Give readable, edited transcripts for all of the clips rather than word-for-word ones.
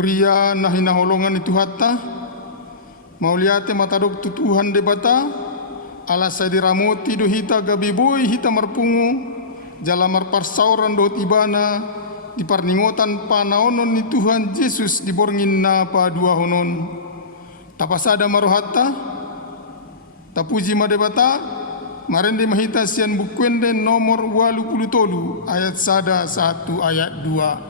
Huria na hinaholongan itu hatta, mauliate matadok tu Tuhan debata, alasai diramoti do hita gabiboy hita marpungu, jalamar parsauran dot ibana, di parningotan panaonon ni Tuhan Yesus diborngin na pa dua honon. Tapasada marohatta, tapuji madebata, marende mahita sian bukwende nomor 83 ayat 1 ayat 2.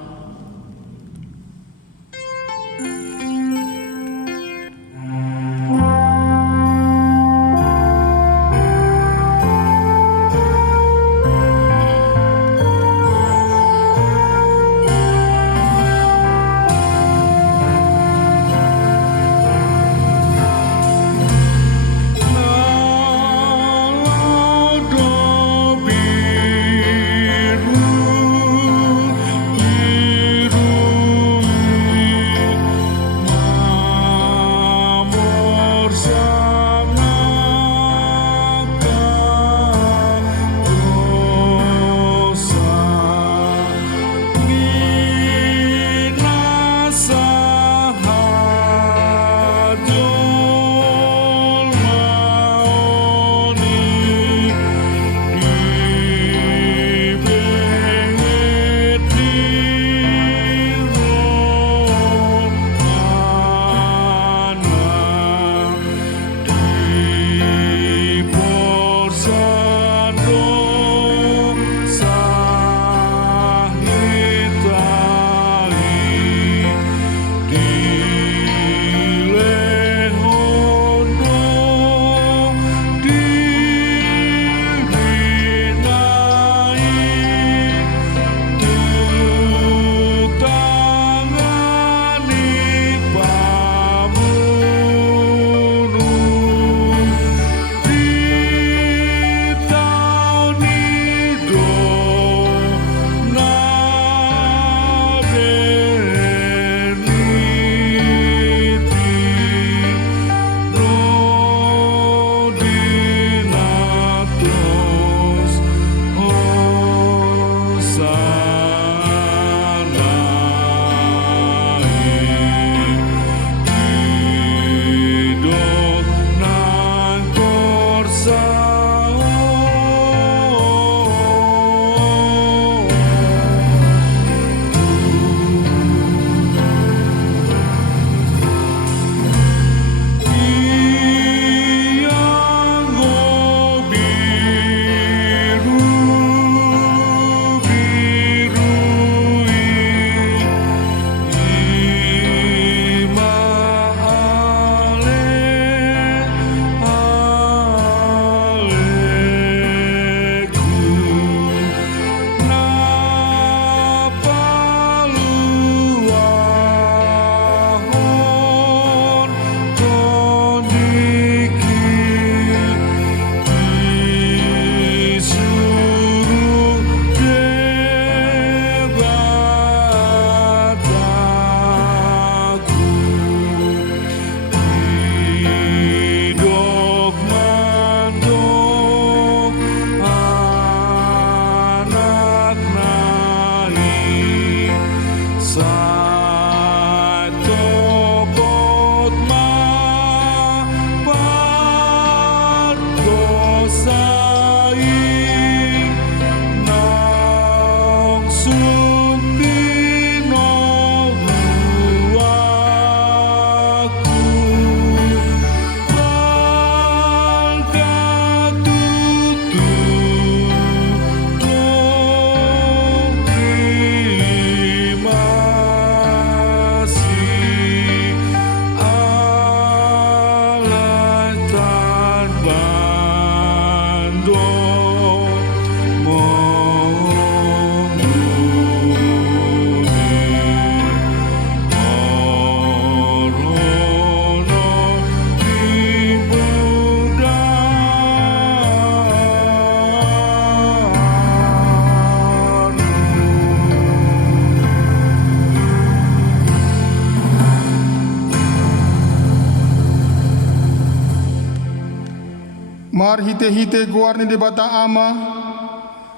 Mar hite-hite goar ni debata ama,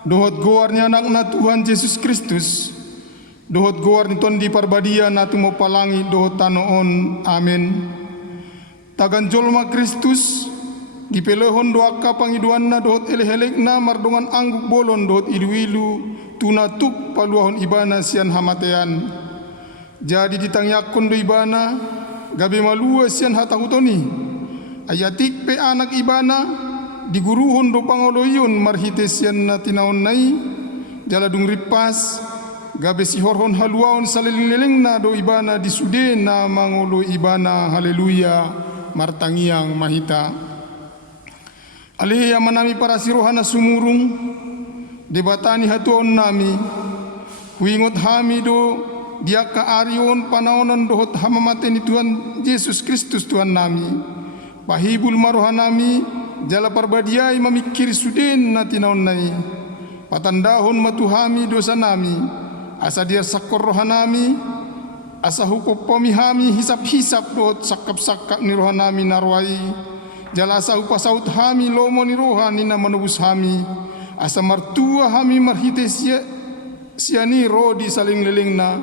dohot goar ni anak na Tuhan Yesus Kristus, dohot goar niton di parbadia natu mo palangi dohot tanoon. Amin. Tagan jolma Kristus gipelehon doaka pangiduanna dohot elehelekna mardongan angguk bolon dohot ilu-ilu tunatuk paluahon ibana sian hamatean. Jadi ditangyakon do ibana gabe malua sian hatahutoni. Ayatik pe anak ibana diguruhon do pangoloyon marhite sian na tinaon nai jaladung ripas gabe sihorhon haluaon saliling-liling na do ibana disude na mangolo ibana. Haleluya martangiang mahita. Alihi manami para sirohana sumurung debatani hatuon nami huingot hami do dia kaarion panaonan dohot hamamate ni Tuhan Yesus Kristus Tuhan nami. Pahibul marohanami jala parbadiai mamikir suden na tinaon nai. Patandahon matuhami dosa nami. Asa dia sakor rohanami. Asa hukup pamihami hisap-hisap dohot sakap-sakap ni rohanami narwai. Jala asa upasaut hami lomo ni rohani na manubus hami. Asa martua hami marhite siani rodi saling leling na.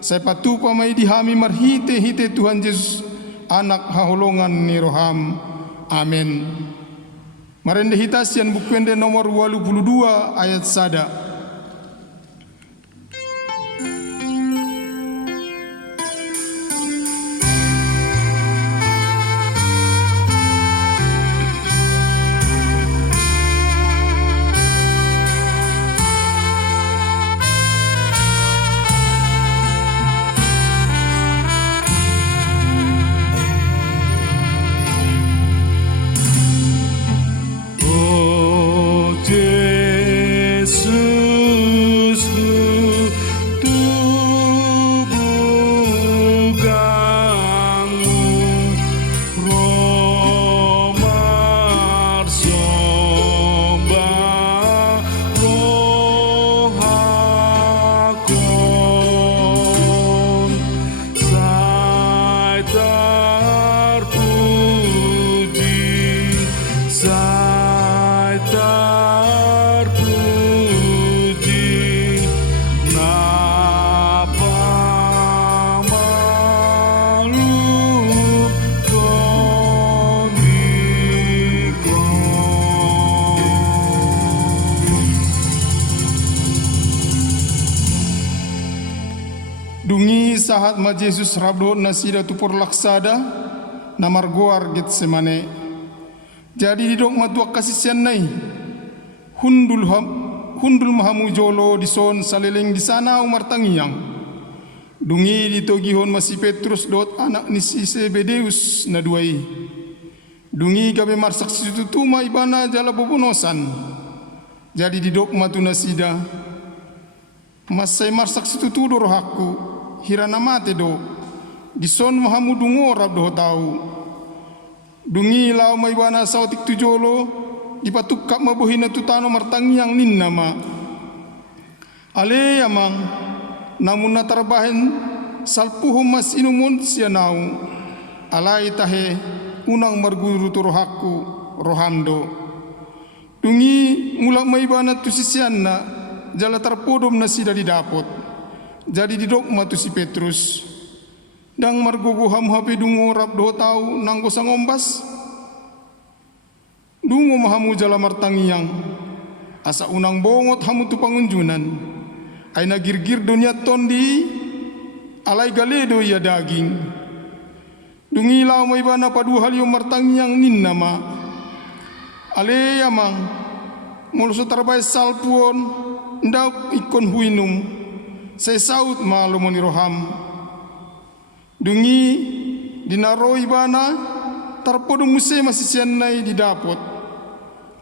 Saya patu pamai di hami marhite hite Tuhan Yesus anak haholongan ni roham. Amin. Marende hitasian bukwende nomor 82 ayat sada. Dungi sahat ma Jesus rabdo nasida tupur laksada namar goar Getsemane. Jadi didok matua kasisian nai hundul mahamu jolo dison saliling di sana umar tangiyang. Dungi ditogihon masih Petrus dot anak ni si Zebedeus na duai. Dungi gabe marsak situtuma ibana jala bobonosan. Jadi didok matu nasida masai marsak situtu rohaku. Hirana mate do dison mahamu dungorab do tau. Dungi lau mai bana sautik tujolo dipatukap mabuhina tutano martangyang ninnama. Ale amang namun natarbahin salpuhum mas inumun sianau. Alai tahe unang marguru turohaku rohamdo. Dungi mulak mai bana tusisianna jala tarpodom nasida didapot. Jadi didok matu si Petrus dang margogo ham hape dungo rap do tau nanggo sangombas dungo mahamu jala martangiyang asa unang bongot hamu tu pangunjunan ay nagirgir dunia tondi alai galedo ya daging dungi lau may bana padu halio martangiyang ninnama ale amang muluso tarbay salpuon ndaw ikon huinum saya saut malumoni roham. Dungi dinaroi bana tarpodo muse masih sianai didapot.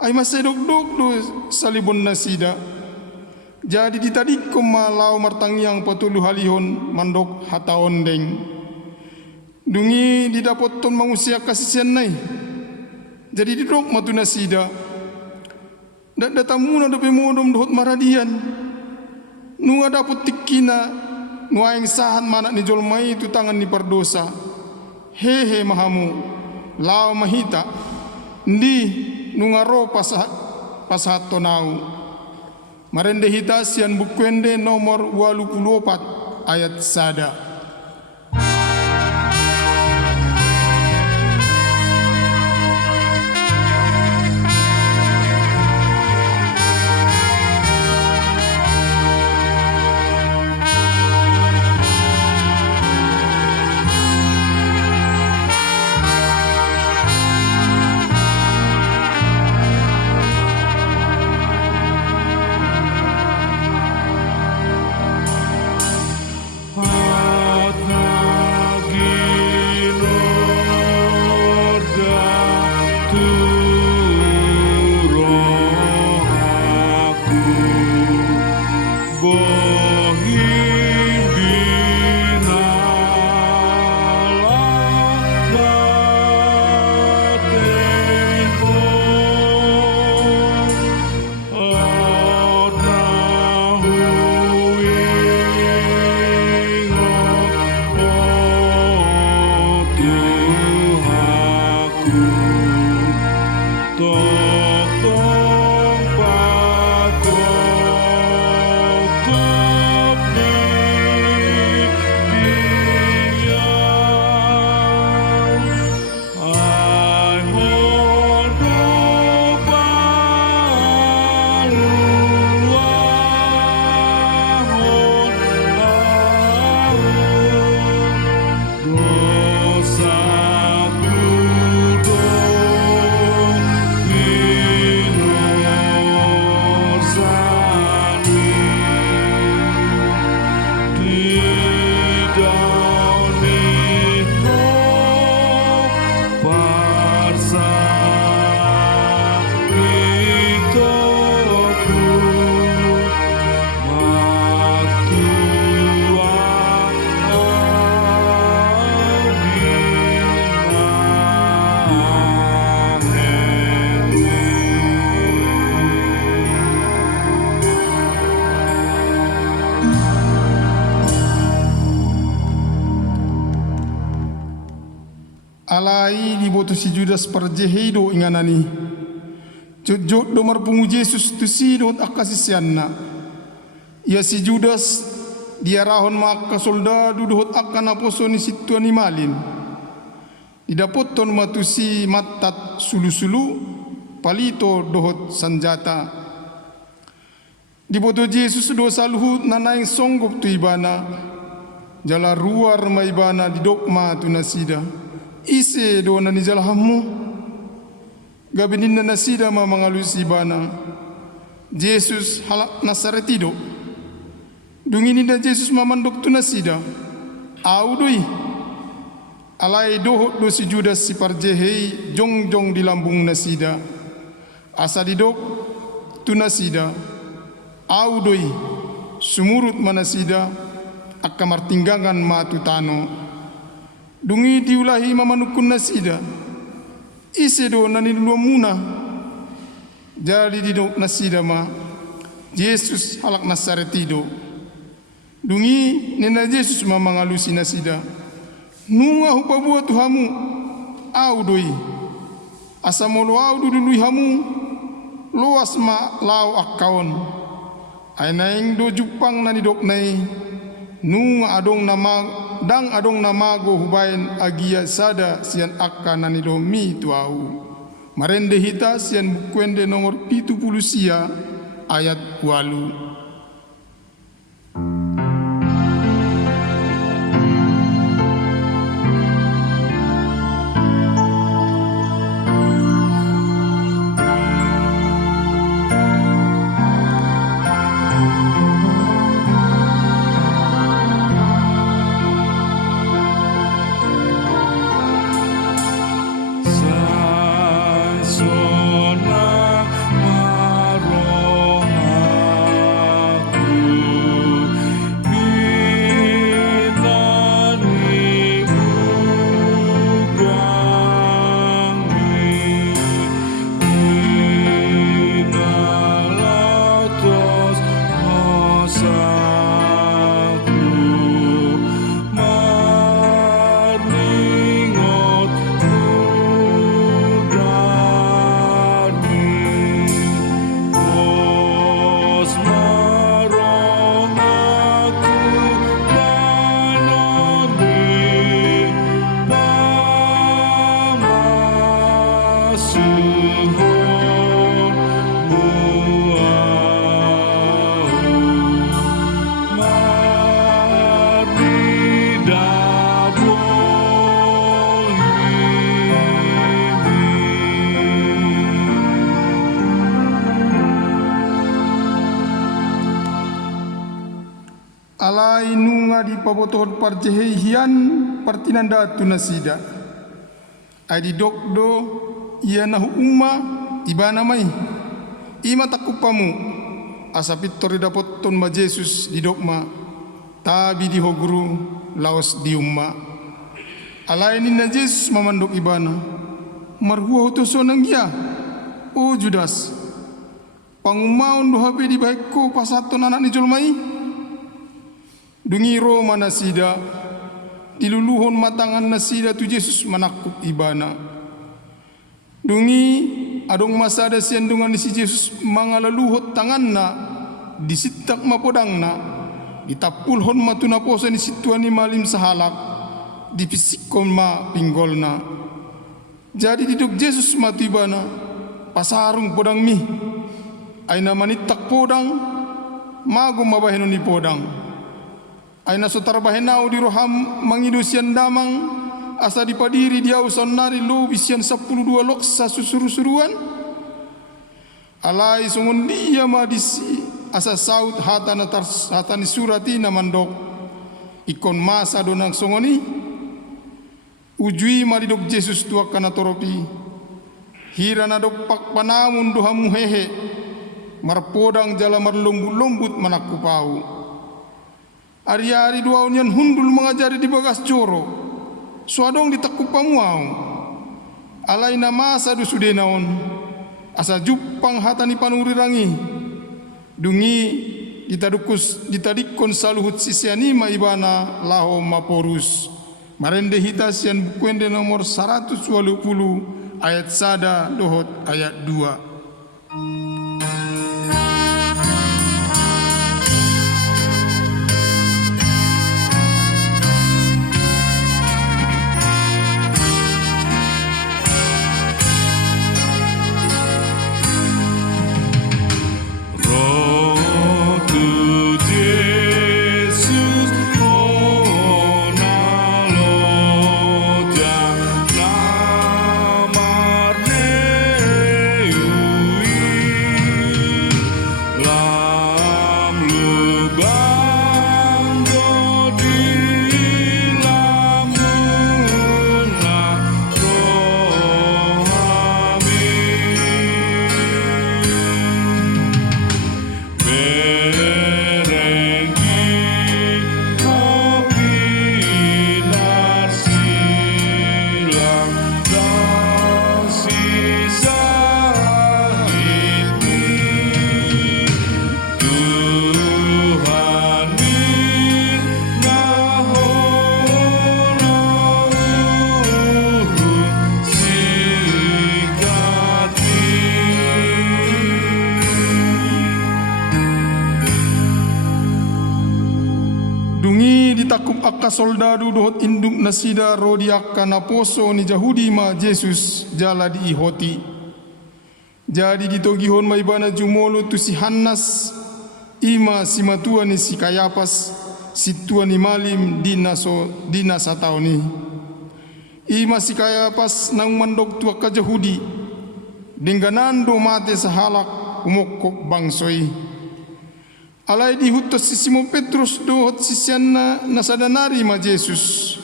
Ay masih dok do salibon nasida. Jadi ditadikom malau martangyang patulu halihon mandok hataon deng. Dungi didapot ton mangusia kasih sianai. Jadi didok matu nasida. Dan datamuna do pemodom dohot maradian. Nunga dapot tikina nuaing sahan manak ni jolmai tu tangan ni perdosa. Hehe mahamu lao mahita ndi nunga ro pasahat tonau. Marende hita sian bukwende nomor 84 ayat sada. Alai di boto si Judas parjehido inganani. Jod domar pungu Jesus tu si dot akasisianna. Ya si Judas dia rahon maka soldadu dohot akan aposoni situ animalin. Idapoton matusi matat sulu-sulu palito dohot sanjata. Di boto Jesus do saluhut nanaing songgop tu ibana. Jala ruar maibana di dokma tu nasida. Ise do na nizalhamu gabenin na nasida ma mangalusi bana Jesus halak Nasaretido dungini da Jesus mamandok tu nasida audui alai dohot do si Judas si parjehei jongjong di lambung nasida asa didok tu nasida audui sumurut manasida akamar tinggangan ma tu tano dungi diulahi mamanukun nasida ise do nani dua muna jadi di nasida ma Jesus halak Nasaretido dungi nena Jesus mamangalusi nasida nunga hupabuat hamu audoi asamolo audu dului hamu loas ma lau akaon ainaing do jupang nani dok nai nunga adong namago hubain agia sada sian akka nanilo mi tuau marende hita sian bukwende nomor 70 ayat 8. Sona maroha alai nunga di pabotohon parjehian partinanda tunasida adi dokdo ia nahu umma ibana mai ima takupamu asapittori dapot ton ma Jesus di dokma tabi di hoguru laos di umma alai ni na Jesus mamandok ibana marhua hutuso nang ia o Judas pangumaon do hape di baikko pasaton anak ni julmai dungiro manasida diluluhon matangan nasida tu Jesus manakuk ibana dungi adong masada siandungan si Jesus mangalaluhot tanganna disitak mapodangna ditapulhon matuna posa ni situani malim sahalak dipisikon ma pinggolna jadi diduk Jesus matibana pasarung podang mi aina manitak podang mago mabahenon ni podang aina sotar bahenau di roham mangidusian damang asa dipadiri dia uson nari lo bisian 12 loksa susuru-suruan alai sungun dia madisi asa saut hatani surati namandok ikon masa donang songoni ujui maridok Jesus tua kana toropi hirana dok pak panamun dohamu hehe marpodang jala marlombut-lombut manakupau ari-ari dua unian hundul mengajari di bagas joro suadong ditakupamuau alai nama sadu sudenaon asa jupang hatani panuri rangi dungi ditadikon saluhut sisiani maibana laho maporus marende hitasian bukuende nomor 120 ayat sada dohot ayat 2 takup akka soldadu dohot induk nasida rodiaka naposo ni Jahudi ma Jesus jala di ihoti jadi ditogihon maibana jumolo tu si Hannas ima si matua ni si Kayapas si tua ni malim dinasa tauni ima si Kayapas nang mandok tua ka Jahudi dengganando mate sahalak umokok bangsoi alai dihutos si Simon Petrus dohot sisianna nasadanari ma Jesus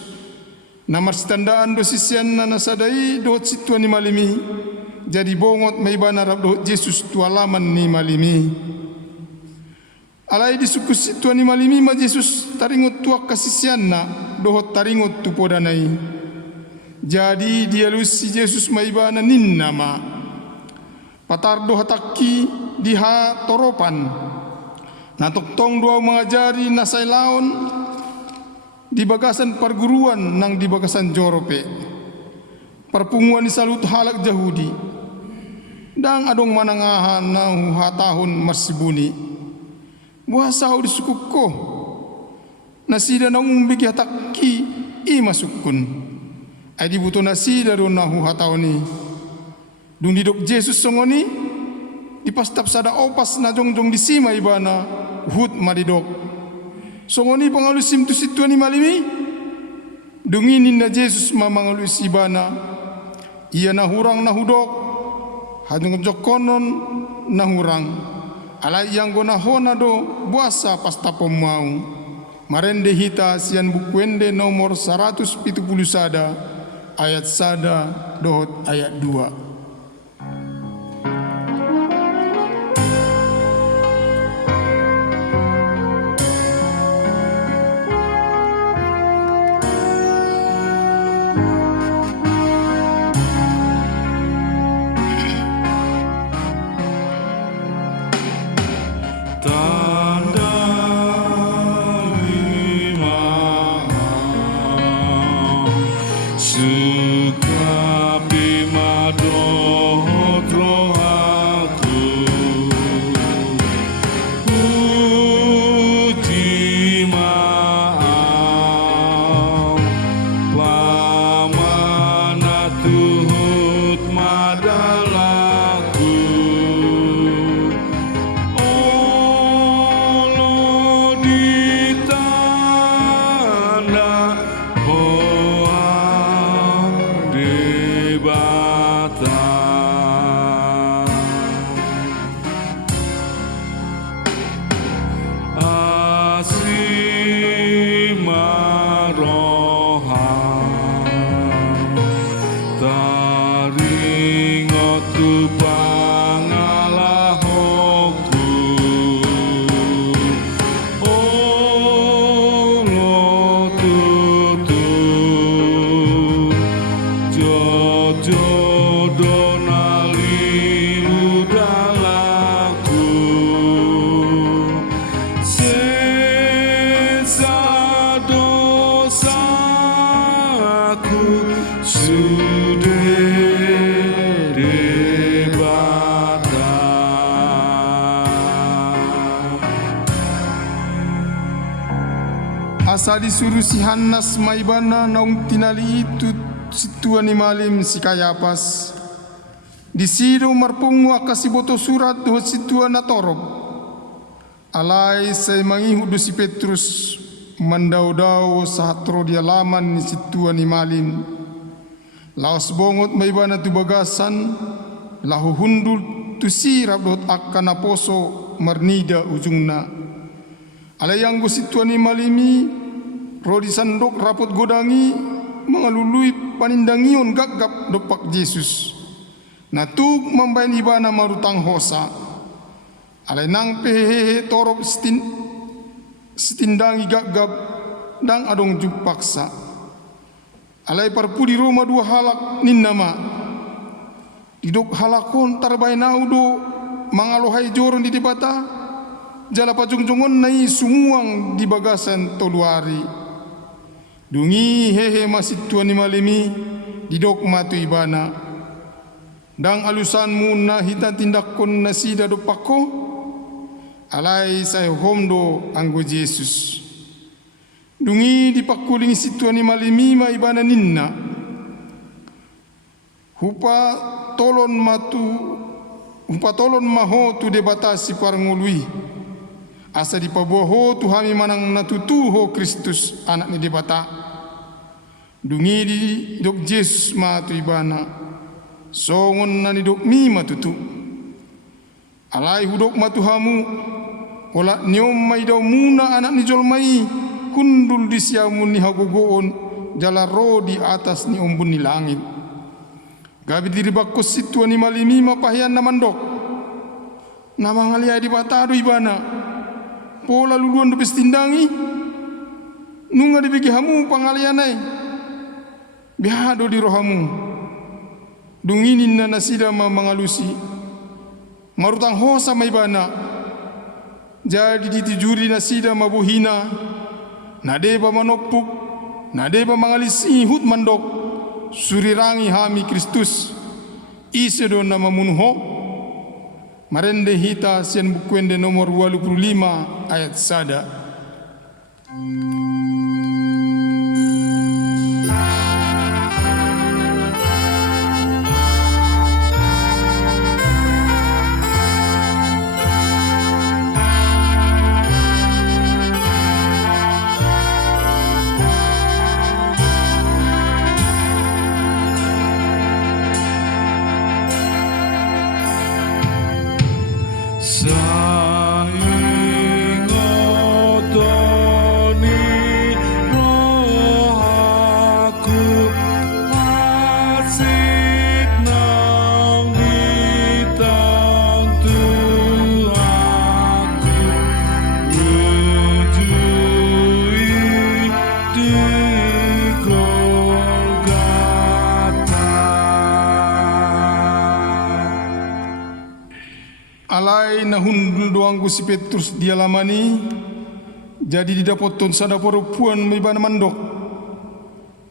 namar standaan do sisianna nasadai dohot si tua ni malimi jadi bongot maibana rab dohot Jesus tua laman ni malimi alai disuku si tua ni malimi ma Jesus taringot tua kasisianna dohot taringot tu podanai jadi dia lusi Jesus maibana ninna ma patar dohataki diha toropan natoktong dua mengajari nasai laon di bagasan perguruan nang di bagasan Jorope perpunguan salut halak Jahudi dang adong manangahan na hatahun marsibuni buasau di sukuko nasida nang umbigi hataki i masukun ay di buto nasida ron nahu hatawni dung didok Jesus songoni dipastap sada opas na jongjong di sima ibana hut madidok songoni pangalusim tu situa ni malimi dunginin na Jesus mamangalus ibana ia nahurang nahudok hadung jokonon nahurang alai yang gona hona do buasa pastapom mau Marende hita sian bukuende nomor 170 sada ayat sada dohot ayat 2. Asa disuruh si Hannas maibana naung tinali itu situan imalim si Kayapas. Disido marpungu akasiboto surat doh situan natorob. Alai say mangihudu si Petrus mandau-dau sahatro di alaman ni situan imalim. Laos bongot maibana tu bagasan lahu hundul tu sirap doh akana poso marnida ujungna. Alayang go situan imalimi Rodi sandok rapot godangi mengalului panindangion gagap dopak Yesus. Natuk membain ibana marutang hosa. Alai nang pehehe torop setindangi gagap dang adong jupaksa. Alai parpudi Roma dua halak ninnama. Didok halakon tarbain audo mangalohai joron di debata. Jala pajung-jungon nai sumuang di bagasan toluari. Dungi hehe masit tuan imalimi didok matu ibana. Dang alusanmu na hita tindakon nasida dopako. Alai say homdo anggo Yesus. Dungi dipakuling si tuan imalimi ma ibana ninna. Hupa tolon maho tu debatasi parngului. Asa dipaboho tu hami manang natutuho Kristus anak ni debata. Dungi di dok Yesus ma tu ibana. Songon na ni dok mi matutu. Alai hudok matuhamu. Ola niom mai daw muna anak ni jolmai. Kundul di siamun ni hagogoon. Jala ro di atas ni ombun ni langit. Gabi diri bakos situan ni malimi mapahian na mandok. Namangalia di batado ibana. Pola luluan do pestindangi. Nunga dibigi hamu pangalianai. Bihado di rohamu. Dunginin na nasida mangalusi. Marutang hosa maibana. Jadi ditijuri nasida mabuhina. Nadeba manopuk. Nadeba mangalisi hut mandok. Surirangi hami Kristus. Isedo nama munuho. Marende hita sian bukuende nomor 25 ayat sada. Saing otoni undul doang ku si Petrus dia lamani. Jadi didapoton sada perempuan may bana mandok.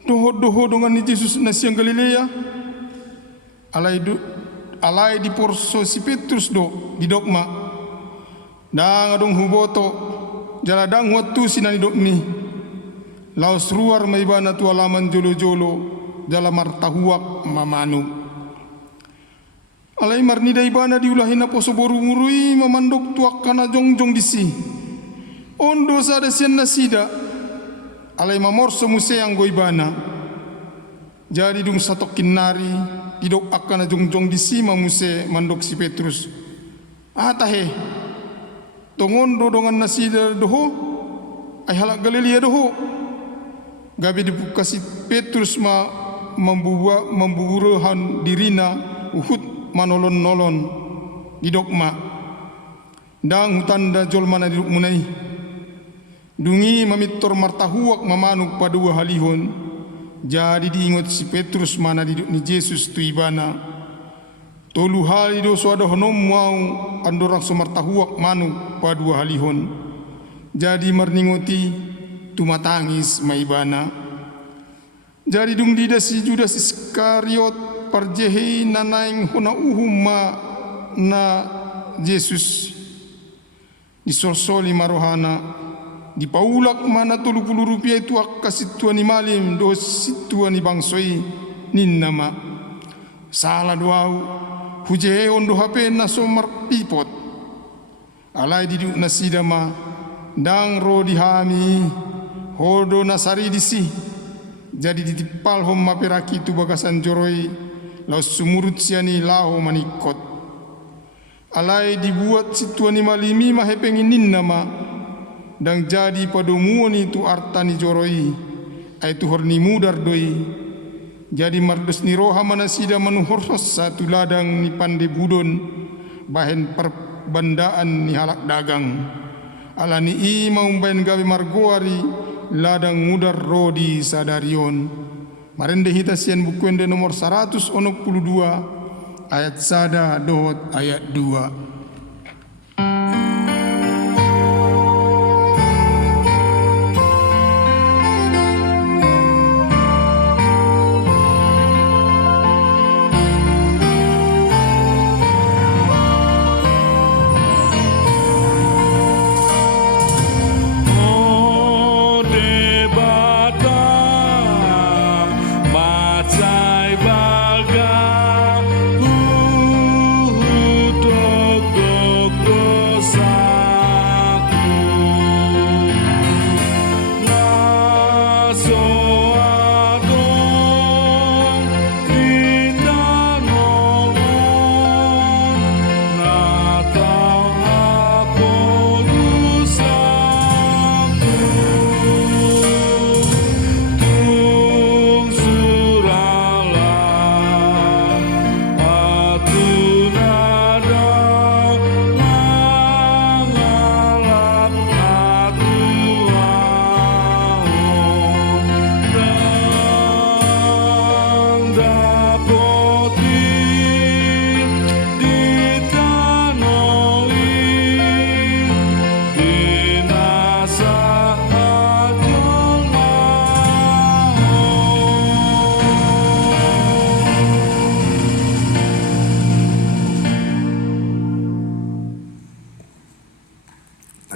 Doho dengan ni Yesus na siyang Galilea. Alay di porso si Petrus do di dogma. Dang adong huboto jaladang watu sinani dokmi. Laos ruar may bana tu alaman jolo-jolo jalamar tahuak mamanu. Alay marni day bana diulahin na poso boru ngurui mamandok tuak kana jongjong disi. Ondo sada sian nasida alay mamorso museyang goibana. Jadi dung satok kinari didok akana jongjong disi mamuse mandok si Petrus. Atahe tongondo dongan nasida doho ay halak Galilea doho. Gabi dibuka si Petrus membuburuhan dirina uhud manolon-nolon didokma. Dang hutanda jol mana didok munai. Dungi mamitor martahuak mamanuk padua halihon. Jadi diingot si Petrus mana diduk ni Yesus tu ibana. Tolu hali do suada honom mau andorang sumartahuak manuk padua halihon. Jadi marningoti tumatangis maibana. Jadi dung dida si Judas Iskariot parjehi nanaing hona uhumma na Yesus disorsoli marohana. Di paulak mana 30 rupiah itu ak kasituan ni malim do situan ni bangsoi ninnama salah doau hujehe ondo hape na somar pipot alai diduk nasidama dang ro dihami hodo nasari disi jadi ditipal hom maperaki tu bagasan joroi laus sumurut siani lao manikot alai dibuat situan ni malimi mahepengin ninnama dan jadi padumuani tu artani joroi aitu horni mudar doi jadi mardes ni roha manasida manuhorsos satu ladang ni pande budon bahen perbandaan ni halak dagang alani i maumbain gawe margoari ladang mudar rodi sadarion marende hita sian bukuende nomor 162 ayat sada dohot ayat 2.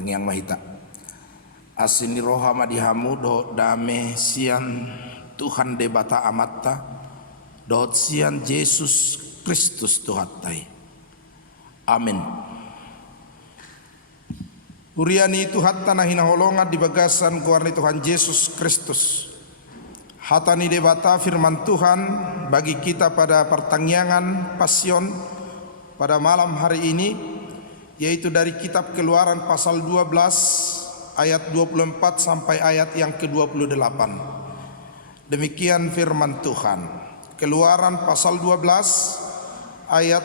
Yang mahita asini roha madihamu do dame sian Tuhan debata amatta do sian Yesus Kristus Tuhattai amin. Uriani Tuhatta nahina holonga di bagasan kuarni Tuhan Yesus Kristus hatani debata firman Tuhan bagi kita pada pertangyangan pasion pada malam hari ini, yaitu dari kitab Keluaran pasal 12 ayat 24 sampai ayat yang ke-28. Demikian firman Tuhan. Keluaran pasal 12 ayat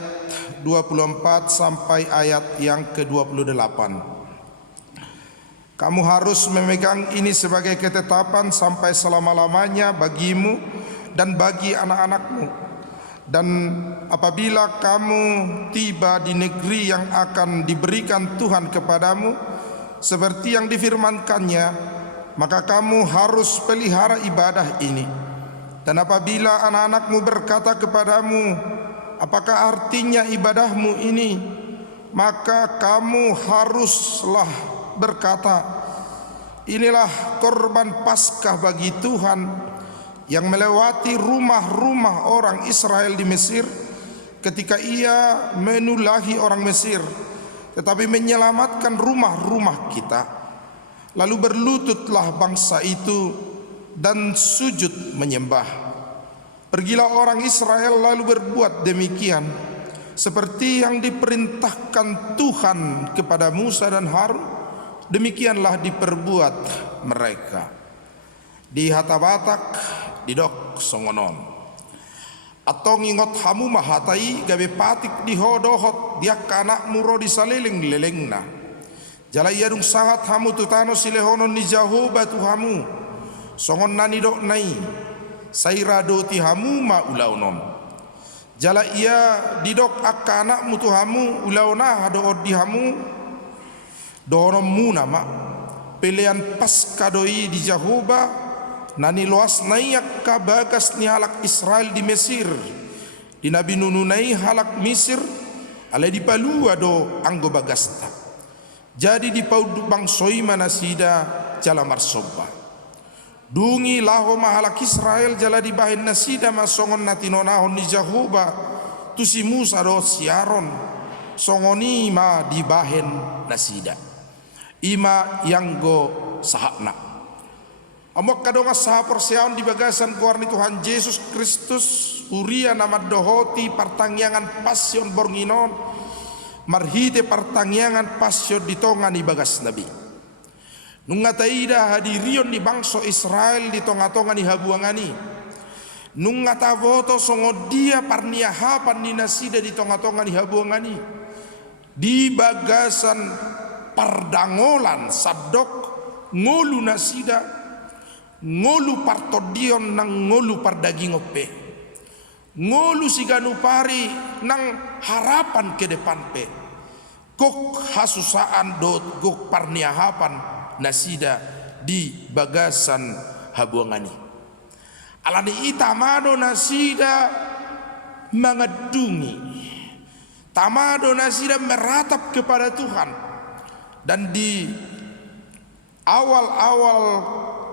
24 sampai ayat yang ke-28. Kamu harus memegang ini sebagai ketetapan sampai selama-lamanya bagimu dan bagi anak-anakmu, Dan apabila kamu tiba di negeri yang akan diberikan Tuhan kepadamu seperti yang difirmankannya, maka kamu harus pelihara ibadah ini. Dan apabila anak-anakmu berkata kepadamu, apakah artinya ibadahmu ini? Maka kamu haruslah berkata, inilah korban Paskah bagi Tuhan yang melewati rumah-rumah orang Israel di Mesir ketika ia menulahi orang Mesir, tetapi menyelamatkan rumah-rumah kita. Lalu berlututlah bangsa itu dan sujud menyembah. Pergilah orang Israel lalu berbuat demikian seperti yang diperintahkan Tuhan kepada Musa dan Harun, demikianlah diperbuat mereka. Di hatabatak didok songonon atau ngingot hamu mahatai gabe patik dihodohot dia kanak muro disaleleng-lelengna jala yadung sahat hamu tutano silehonon ni Jahoba tuhamu songon nani dok nai sairado ti hamu ma ulaunon jala ia didok akanak mutuhamu ulauna hado dihamu donom muna ma pilihan Paskah doi di Jahoba nani loas nayak kabagas ni halak Israel di Mesir di nabi nununai halak Mesir ale di palua do anggo bagasta jadi di paudu bangsoi manasida jala marsoba dungi laho mahalak Israel jala di bahin nasida masongon natinonahon ni Jahoba tu si Musa do siaron songoni ma di bahin nasida ima yang go sahakna amok kadonga saha persiaon di bagasan kuarni Tuhan Yesus Kristus uria nama dohoti pertangyangan pasion bornginon marhite pertangyangan pasion di tongan di bagas nabi nunga taida hadirion di bangso Israel di tonga-tonga di habuangani nunga tavoto songodia parniahapan ni nasida di tonga-tonga di habuangani di bagasan pardangolan sadok ngolu nasida ngolu partodion nang ngolu pardaging ope ngolu siganu pari nang harapan ke depan pe kok hasusaan dot gok parniahapan nasida di bagasan habuangani alani itamado nasida mengedungi tamado nasida meratap kepada Tuhan. Dan di awal-awal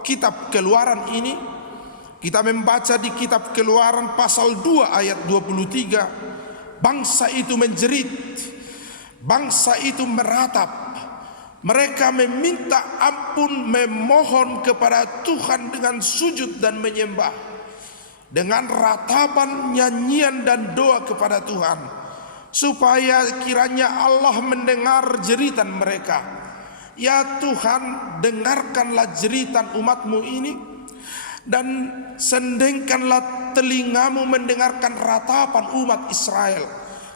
kitab Keluaran ini kita membaca di kitab Keluaran pasal 2 ayat 23, bangsa itu menjerit, bangsa itu meratap, mereka meminta ampun, memohon kepada Tuhan dengan sujud dan menyembah, dengan ratapan, nyanyian dan doa kepada Tuhan, supaya kiranya Allah mendengar jeritan mereka. Ya Tuhan, dengarkanlah jeritan umatmu ini, dan sendengkanlah telingamu mendengarkan ratapan umat Israel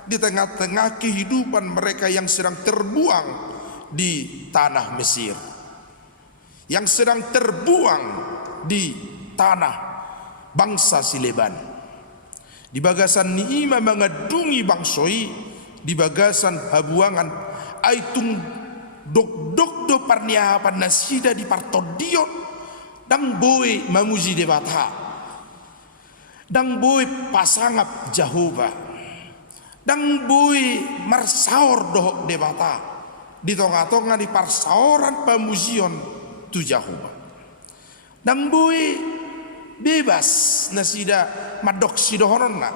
di tengah-tengah kehidupan mereka yang sedang terbuang di tanah Mesir, yang sedang terbuang di tanah bangsa Sileban. Di bagasan niima mengedungi bangsoi di bagasan habuangan aitung dok do parniapan nasida di partodion dang boe mamuji debata dang boe pasangap Jahoba dang boe marsaor dohok debata di tonga-tonga di parsaoran pamujion tu Jahoba dang boe bebas nasida madok sidohonon na.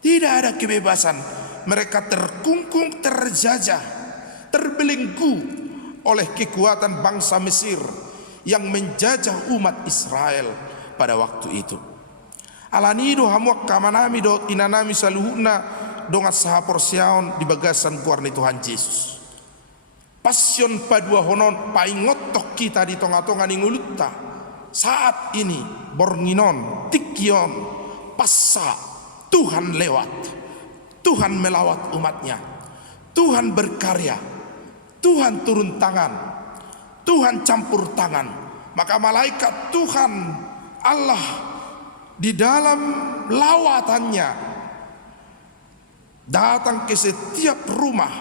Tidak ada kebebasan, mereka terkungkung, terjajah, terbelenggu oleh kekuatan bangsa Mesir yang menjajah umat Israel pada waktu itu. Alanido hamuak kamanami do inanami saluhuna dongat saha porsiaon di bagasan kuarni Tuhan Yesus. Pasion padua honon paingotok kita di tonga-tonga ni ngulutta saat ini bornginon tikion passa Tuhan lewat, Tuhan melawat umatnya, Tuhan berkarya, Tuhan turun tangan, Tuhan campur tangan. Maka malaikat Tuhan Allah di dalam lawatannya datang ke setiap rumah,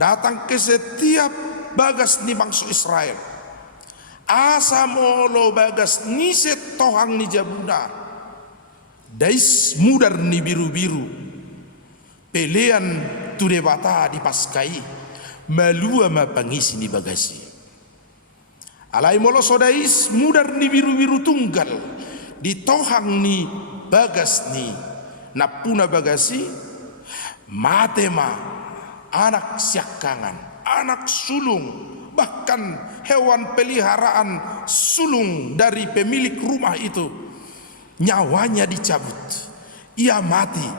datang ke setiap bagas ni bangsa Israel. Asa molo bagas ni setohang ni jabuna, dais mudar ni biru-biru, pelean tude bata di paskai, malua ma pangisi ni bagasi. Alai molo sodais mudar ni biru-biru tunggal, di tohang ni bagas ni napuna bagasi, matema anak siakangan, anak sulung, bahkan hewan peliharaan sulung dari pemilik rumah itu, nyawanya dicabut, ia mati.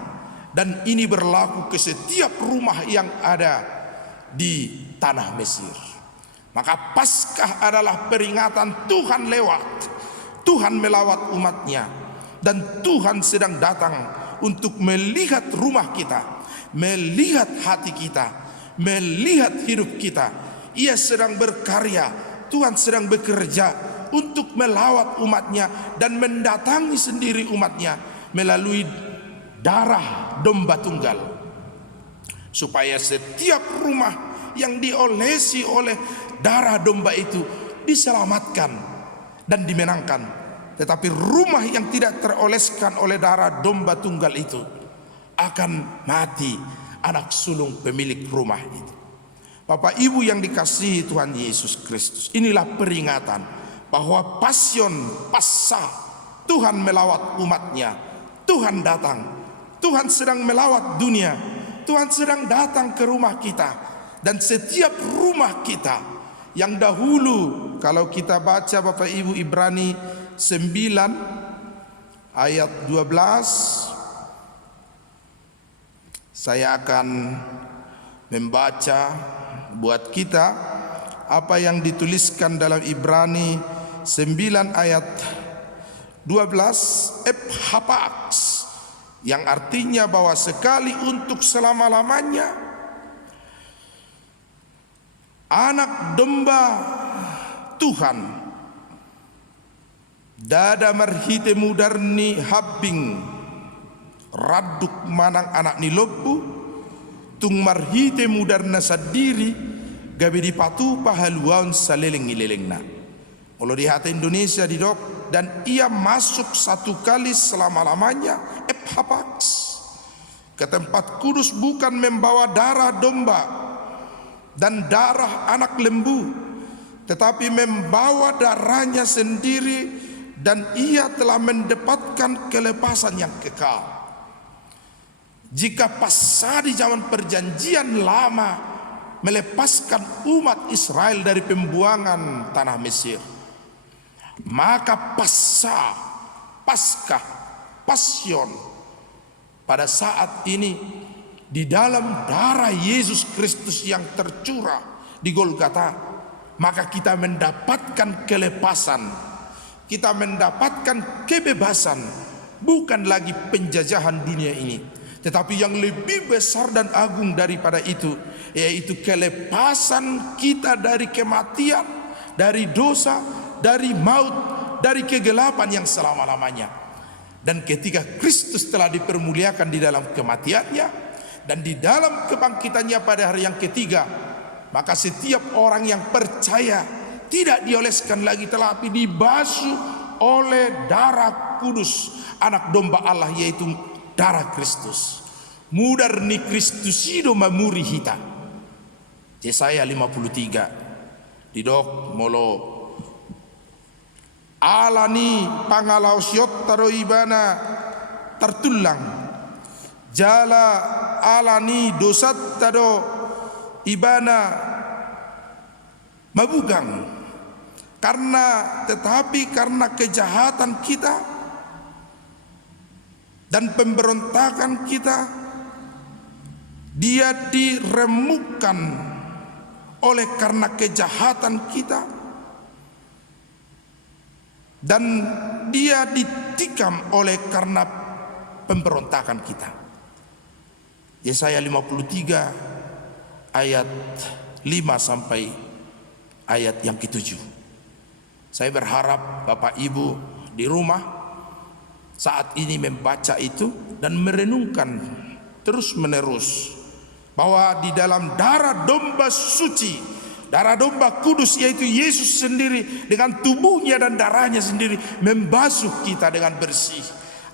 Dan ini berlaku ke setiap rumah yang ada di tanah Mesir. Maka Paskah adalah peringatan Tuhan lewat, Tuhan melawat umatnya, dan Tuhan sedang datang untuk melihat rumah kita, melihat hati kita, melihat hidup kita. Ia sedang berkarya, Tuhan sedang bekerja untuk melawat umatnya dan mendatangi sendiri umatnya melalui darah domba tunggal, supaya setiap rumah yang diolesi oleh darah domba itu diselamatkan dan dimenangkan. Tetapi rumah yang tidak teroleskan oleh darah domba tunggal itu akan mati anak sulung pemilik rumah itu. Bapak Ibu yang dikasihi Tuhan Yesus Kristus, inilah peringatan bahwa pasion Paskah, Tuhan melawat umatnya, Tuhan datang, Tuhan sedang melawat dunia, Tuhan sedang datang ke rumah kita. Dan setiap rumah kita yang dahulu, kalau kita baca Bapak Ibu Ibrani 9 ayat 12, saya akan membaca buat kita apa yang dituliskan dalam Ibrani 9 ayat 12, ephapaks, yang artinya bahwa sekali untuk selama-lamanya anak domba Tuhan dada marhite mudarni habing raduk manang anak ni lobu tung marhite mudarna sadiri gabe di patu pahaluan saleleng-ilelengna. Kalau di hati Indonesia di dok, dan ia masuk satu kali selama-lamanya ephapaks ke tempat kudus, bukan membawa darah domba dan darah anak lembu, tetapi membawa darahnya sendiri, dan ia telah mendapatkan kelepasan yang kekal. Jika Paskah di zaman perjanjian lama melepaskan umat Israel dari pembuangan tanah Mesir, maka Paskah, pasion pada saat ini di dalam darah Yesus Kristus yang tercurah di Golgota, maka kita mendapatkan kelepasan, kita mendapatkan kebebasan, bukan lagi penjajahan dunia ini, tetapi yang lebih besar dan agung daripada itu, yaitu kelepasan kita dari kematian, dari dosa, dari maut, dari kegelapan yang selama-lamanya. Dan ketika Kristus telah dipermuliakan di dalam kematiannya dan di dalam kebangkitannya pada hari yang ketiga, maka setiap orang yang percaya tidak dioleskan lagi, tetapi dibasuh oleh darah kudus anak domba Allah, yaitu darah Kristus. Mudar ni Kristusido mamuri hita. Yesaya 53 didok molo alani pangalau syot taro ibana tertulang jala alani dosat tado ibana mabugang, karena kejahatan kita dan pemberontakan kita, dia diremukkan oleh karena kejahatan kita, dan dia ditikam oleh karena pemberontakan kita. Yesaya 53 ayat 5 sampai ayat yang ke-7. Saya berharap Bapak Ibu di rumah saat ini membaca itu dan merenungkan terus menerus bahwa di dalam darah domba suci, darah domba kudus yaitu Yesus sendiri dengan tubuhnya dan darahnya sendiri membasuh kita dengan bersih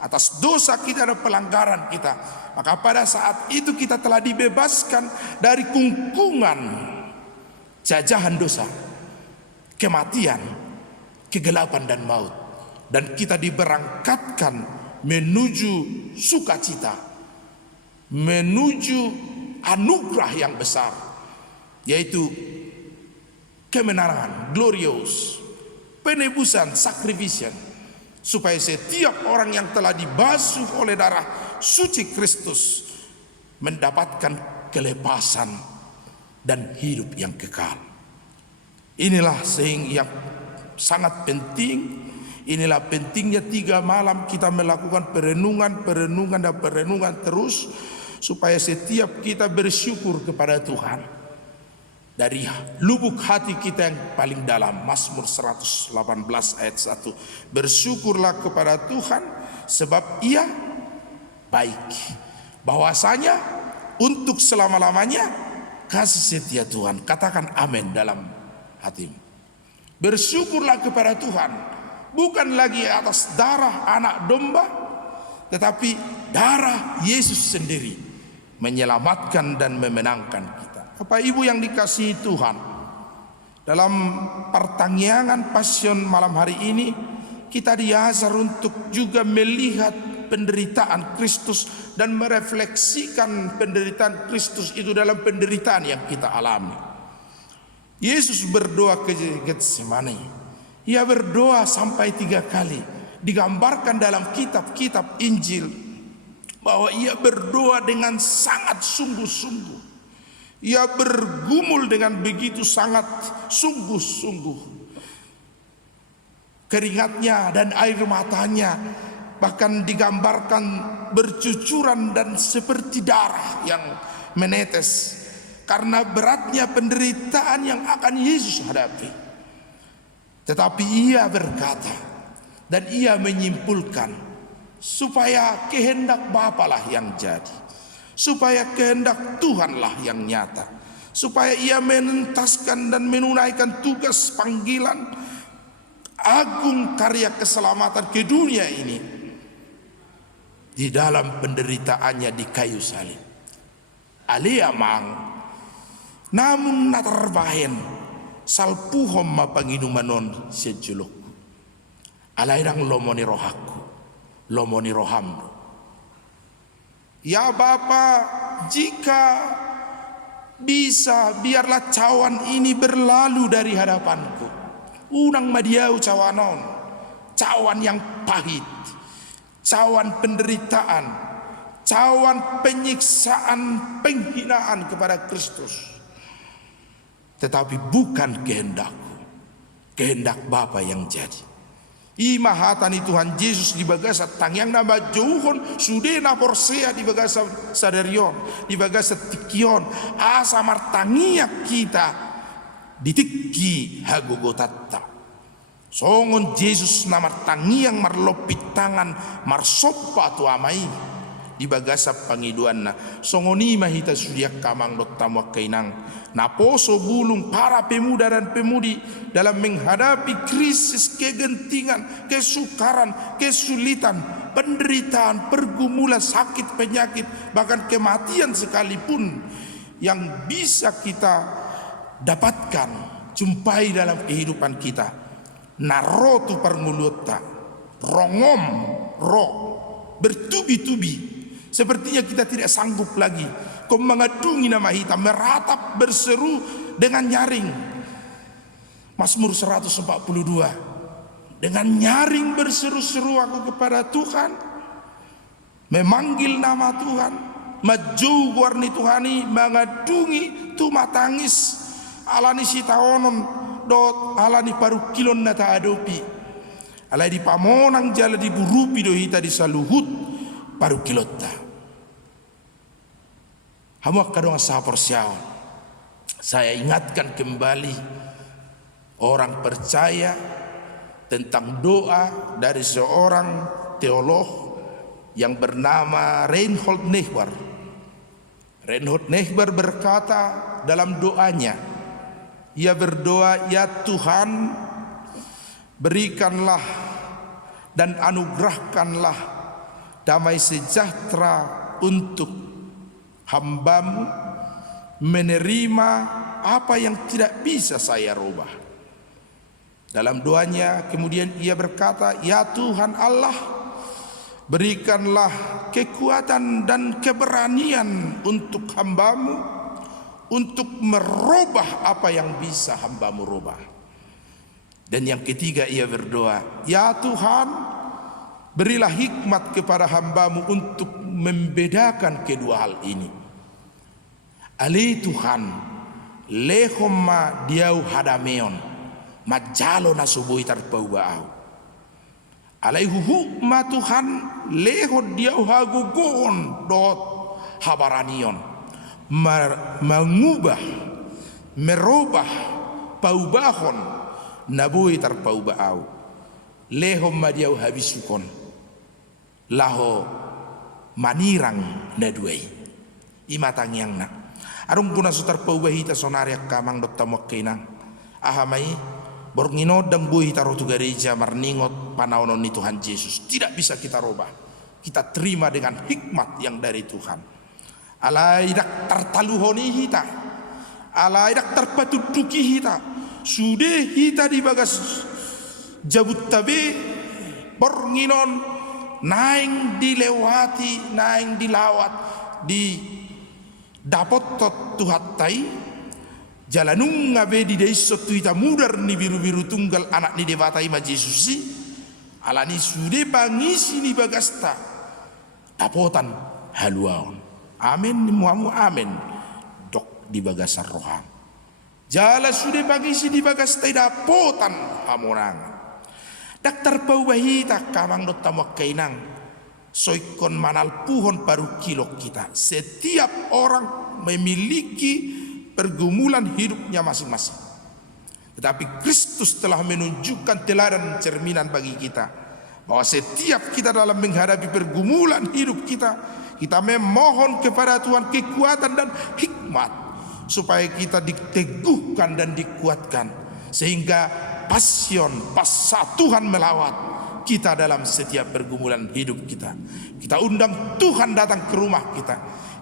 atas dosa kita dan pelanggaran kita. Maka pada saat itu kita telah dibebaskan dari kungkungan jajahan dosa, kematian, kegelapan dan maut, dan kita diberangkatkan menuju sukacita, menuju anugerah yang besar, yaitu kemenangan glorious, penebusan sacrificial, supaya setiap orang yang telah dibasuh oleh darah suci Kristus mendapatkan kelepasan dan hidup yang kekal. Inilah sehingga yang sangat penting. Inilah pentingnya 3 malam kita melakukan perenungan terus, supaya setiap kita bersyukur kepada Tuhan dari lubuk hati kita yang paling dalam. Mazmur 118 ayat 1, bersyukurlah kepada Tuhan sebab Ia baik, bahwasanya untuk selama-lamanya kasih setia Tuhan. Katakan amin dalam hatimu. Bersyukurlah kepada Tuhan, bukan lagi atas darah anak domba, tetapi darah Yesus sendiri menyelamatkan dan memenangkan kita. Bapak Ibu yang dikasihi Tuhan, dalam pertanggihan Pasion malam hari ini kita diajar untuk juga melihat penderitaan Kristus dan merefleksikan penderitaan Kristus itu dalam penderitaan yang kita alami. Yesus berdoa ke Getsemani. Ia berdoa sampai 3 kali. Digambarkan dalam kitab-kitab Injil bahwa ia berdoa dengan sangat sungguh-sungguh. Ia bergumul dengan begitu sangat sungguh-sungguh. Keringatnya dan air matanya bahkan digambarkan bercucuran dan seperti darah yang menetes karena beratnya penderitaan yang akan Yesus hadapi. Tetapi ia berkata dan ia menyimpulkan supaya kehendak Bapa lah yang jadi, supaya kehendak Tuhanlah yang nyata, supaya ia menuntaskan dan menunaikan tugas panggilan agung karya keselamatan ke dunia ini di dalam penderitaannya di kayu salib. Alia mang namun natarbahen salpuhom mapanginumanon sejuluk alairang lomoni rohaku, lomoni rohammu. Ya Bapa, jika bisa biarlah cawan ini berlalu dari hadapanku. Unang madiau cawanon, cawan yang pahit, cawan penderitaan, cawan penyiksaan, penghinaan kepada Kristus. Tetapi bukan kehendakku, kehendak Bapa yang jadi. Ima hatani Tuhan Yesus di bagasa tangyang nama jauhon sude na porsea di bagasa sadarion di bagasa tikion asa martangia kita ditikki hagogotatta songon Yesus na martangiang marlopit tangan marsoppa tu amai di bagasa pangiduan na songoni mahita sudiak kamang dottamu kainang naposo bulung para pemuda dan pemudi dalam menghadapi krisis, kegentingan, kesukaran, kesulitan, penderitaan, pergumulan, sakit, penyakit, bahkan kematian sekalipun yang bisa kita dapatkan, jumpai dalam kehidupan kita. Narotu perngulutta, rongom, roh, bertubi-tubi. Sepertinya kita tidak sanggup lagi. Kau mengadungi nama hitam, meratap berseru dengan nyaring. Mazmur 142. Dengan nyaring berseru-seru aku kepada Tuhan, memanggil nama Tuhan, maju warni Tuhani, mengadungi tu matangis, alani sitaonon dot alani paru kilon nata adopi, alai di pamonang jala di burupi dohita di saluhut paru kilota. Hamuak kadang sapor siawan. Saya ingatkan kembali orang percaya tentang doa dari seorang teolog yang bernama Reinhold Niebuhr Reinhard Niebuhr berkata dalam doanya, ia berdoa, "Ya Tuhan, berikanlah dan anugerahkanlah damai sejahtera untuk hamba-Mu menerima apa yang tidak bisa saya rubah." Dalam doanya kemudian ia berkata, "Ya Tuhan Allah, berikanlah kekuatan dan keberanian untuk hamba-Mu untuk merubah apa yang bisa hamba-Mu rubah." Dan yang ketiga ia berdoa, "Ya Tuhan, berilah hikmat kepada hamba-Mu untuk membedakan kedua hal ini. Ali Tuhan, lehomma diau hadameon, majalo na subuhi tarpaubao. Alaihuhu ma Tuhan, leho diau hagugon dot habaranion, mengubah, merubah, paubahon, nabui tarpaubao. Lehomma diau habisukon, laho manirang na duay. Imatang yang na. Arung kuna sutar paubahita sonariak kamang dot tamok kinang. Ahamai borngino dang buhi tarotu gereja marningot panaonon ni Tuhan Yesus. Tidak bisa kita rubah. Kita terima dengan hikmat yang dari Tuhan. Alai dak tartaluhoni hita. Alai dak terpatuduki hita. Sude hita di bagas jabut tabe bornginon naing dilewati, naing dilawat di dapot tot tuhattai jalanung ngabe di desa tuita mudar ni biru-biru tunggal anak ni dewatai ma Yesusi alani sude pangisi ni bagasta dapotan haluaon. Amin muamu amin dok di bagasar roham jala sude pangisi di bagasta dapotan hamonang. Daktar paubahita kamang dot tamak kainang soikon manal puhon paru kilok kita. Setiap orang memiliki pergumulan hidupnya masing-masing. Tetapi Kristus telah menunjukkan teladan cerminan bagi kita bahwa setiap kita dalam menghadapi pergumulan hidup kita, kita memohon kepada Tuhan kekuatan dan hikmat supaya kita diteguhkan dan dikuatkan sehingga pasion pasca Tuhan melawat kita dalam setiap pergumulan hidup kita. Kita undang Tuhan datang ke rumah kita.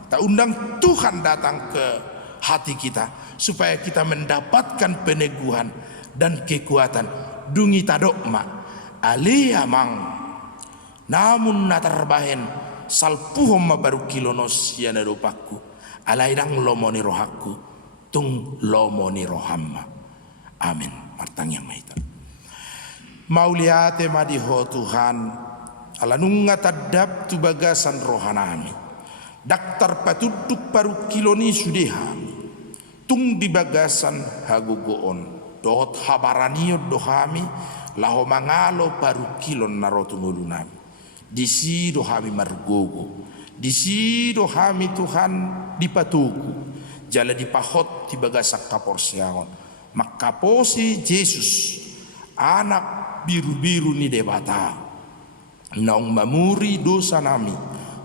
Kita undang Tuhan datang ke hati kita supaya kita mendapatkan peneguhan dan kekuatan. Dungi tadokma aliyamang namun natarbahen salpuhom baru kilonos yana rupaku alaidang lomoni rohaku tung lomoni rohamma. Amin. Martang yang mahita. Mauliate madiho Tuhan alanunga tadap tu bagasan rohanami. Daktar patuduk paru kiloni sudehami. Tung di bagasan hagugoon. Dot habaranio dohami laho mangalo paru kilon narotunulunami. Disi dohami margogo. Disi dohami Tuhan dipatuku. Jala dipahot di bagasak kaporsiangon. Makaposi Yesus anak biru-biru ni debata naung mamuri dosa nami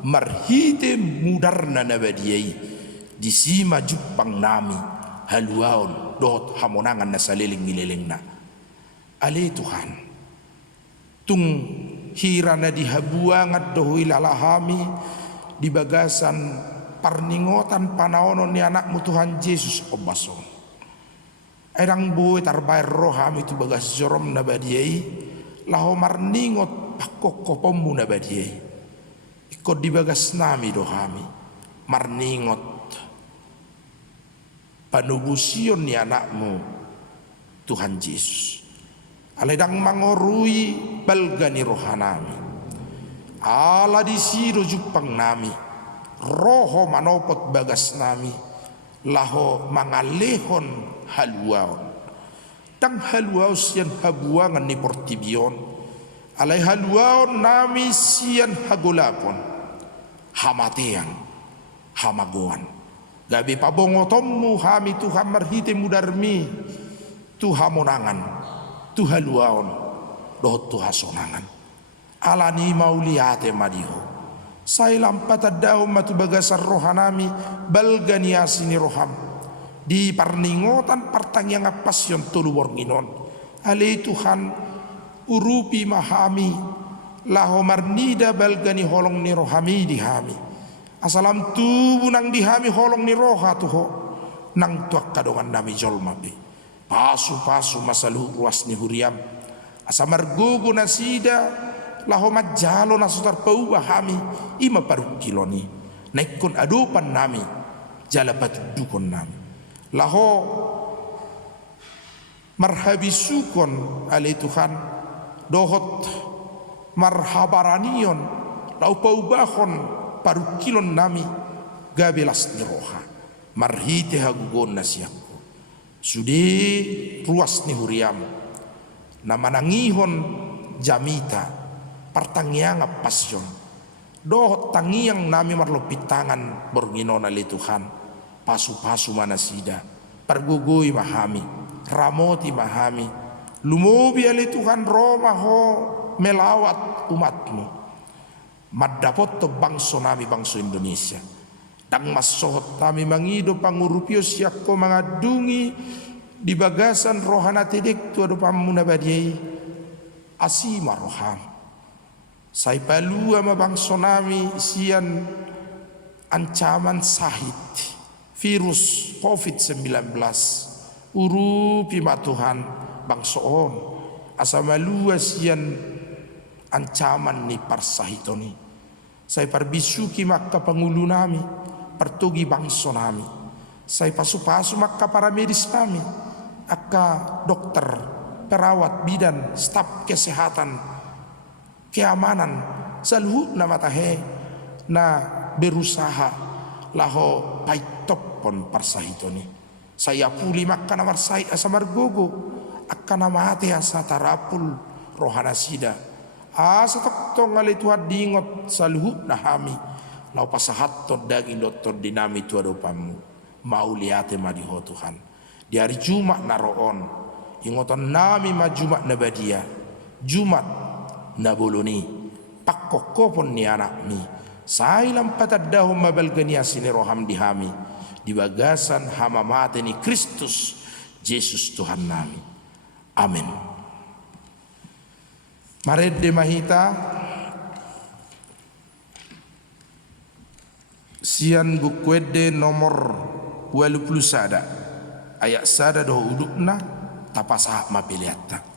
marhite mudarna nabadiai disima jupang nami haluaon dot hamonangan na saliling nililing na ali Tuhan tung hirana dihabuangat dohui lalahami di bagasan parningotan panaonon ni anakmu Tuhan Yesus obason. Erang boy tarbayar roham itu bagas jorom nabadiai laho marningot pakok kopommu nabadiai ikut di bagas nami dohami marningot panubusion ni anakmu Tuhan Yesus aledang mangorui balgani rohanami ala disido jupang nami roho manopot bagas nami laho mangalehon haluaon tang haluaon sian habuangan ni portibion alai haluaon nami sian hagolapon hamatean hamagoan gabi pabongotommu hami Tuhan marhite mudarmi tu hamonangan tu haluaon doh tu hasonangan alani mauliate madiho Sailam patadahum matu bagasan rohanami balganiasini roham di parningotan partang pasyon tulu bornginon alai Tuhan urupi mahami laho marnida balgani holong ni rohami dihami asalam tubuh nang dihami holong ni roha tuho nang tuak kadongan nami jolmabe pasu masalu ruas ni huriam asamar gugu nasida laho majalo nasutar pauba hami ima paru kiloni naikon adupan nami jala patudukon nami laho marhabisukon alai Tuhan dohot marhabaranion lau paubahon paru kilon nami gabelas ni roha marhite hagugon nasiakku sudi ruas ni huriam namanangihon jamita partangiyang pasyon doh tangiang nami marlopit tangan bornginon ali Tuhan pasu manasida pergugui mahami ramoti mahami lumobi ali Tuhan Roma ho melawat umatmu madapot to bangso nami bangso Indonesia dang masohot kami mangido pangurupio siakko mangadungi di bagasan rohana tedek tu adu pamuna badiai asima roham sai palua ma bangso nami sian ancaman sahid virus COVID-19 urupi ma Tuhan bangso on asa malua sian ancaman ni parsahitoni sai parbisuki makka pangulu nami pertugi bangso nami sai pasu makka para medis nami akka dokter perawat bidan staf kesehatan keamanan salhu na matahe na berusaha laho paitop pon parsahitoni saya puli makka na marsahit asa margogo akka na mate asa tarapul rohana sida asa toktong ali Tuhan dingot salhu na hami lau pasahat to daging doktor dinami tu adopamu mauliate madiho Tuhan di hari Jumat naroon ingoton nami ma Jumat na badia Jumat naboloni pakkokopon ni anak mi sailam patadahum mabalganiasini roham dihami di bagasan hamamate ni Kristus Yesus Tuhan nami amin. Maredde mahita sian bukwede nomor 20 sada ayat sada doh udukna tapasah mapiliatta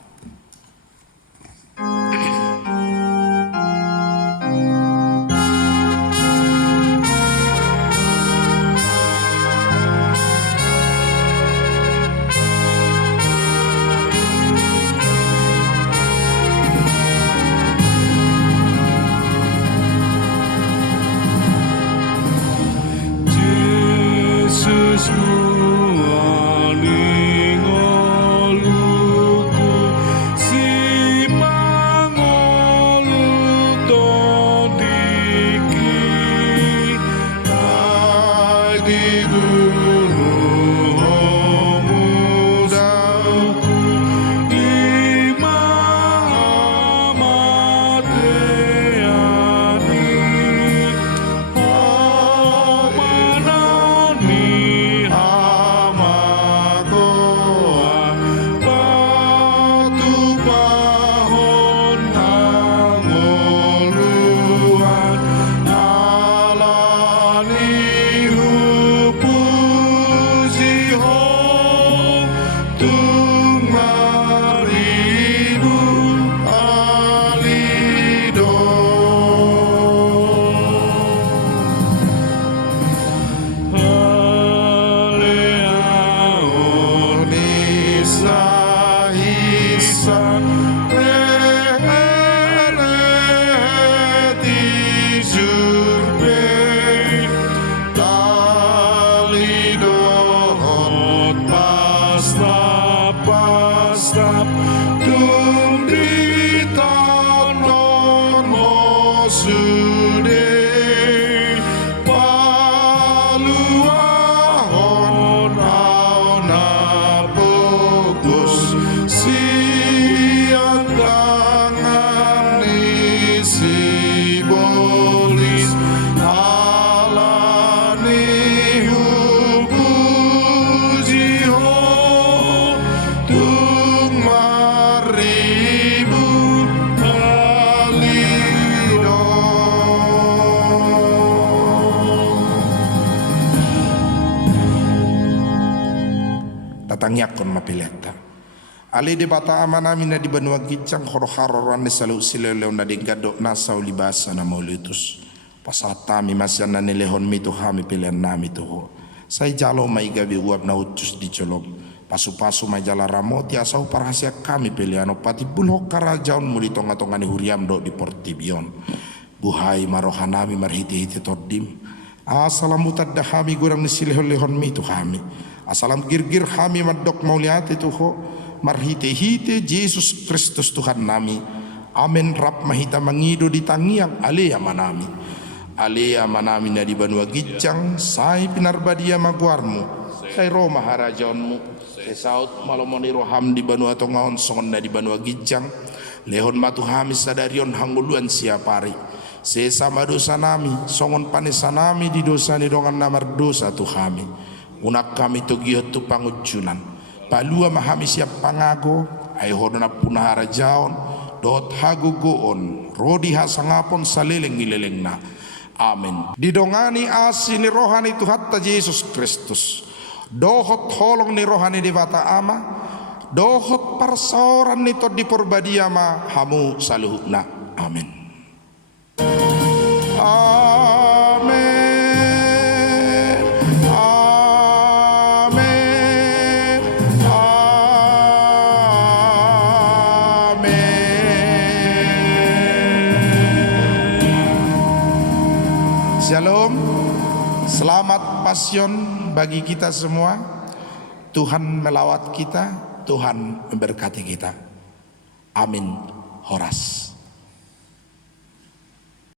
simbolis Patangyakon mapileta. Ali de bata amanami na di banua gicang horo-haroran ni salu silelew na dingkado nasa ulibasa na maulitus. Pasatami masyan na nilehon mito hami pilihan nami tuho. Say jalo may gabi uap na utus di colom. Pasu-pasu may jala ramoti asaw parahasya kami pilihan. Pati bulhok karajaon muli tonga-tonga ni huriam do di portibion. Buhay marohanami marhiti-hiti tordim. Asalamutad dahami gurang ni silehon-lehon mito kami. Asalam gir-gir kami madok mauliati tuho. Marhite-hite Yesus Kristus Tuhan nami. Amen rap mahita mangido di tangiang alea manami. Alea manami na di banua gicang. Say pinarbadia maguarmu. Say Roma harajaonmu. Say saut malomoni roham di banua tongaon songon na di banua gicang. Lehon matu hamis sadarion hangguluan siapari. Say sama dosa nami. Songon panesa nami di dosa ni dongan namar dosa tu kami. Unak kami tu gihot tu pangujunan. Palua mahami siap pangago ay hodona punahara jaon dot hago goon rodi hasangapon saleleng nileleng na amen. Didongani asi ni rohani Tuhatta Yesus Kristus dohot holong ni rohani dewata ama dohot parsaoran ni tod di porbadiama hamu saluhna amen. Amen. Shalom, selamat Pasion bagi kita semua. Tuhan melawat kita, Tuhan memberkati kita. Amin. Horas.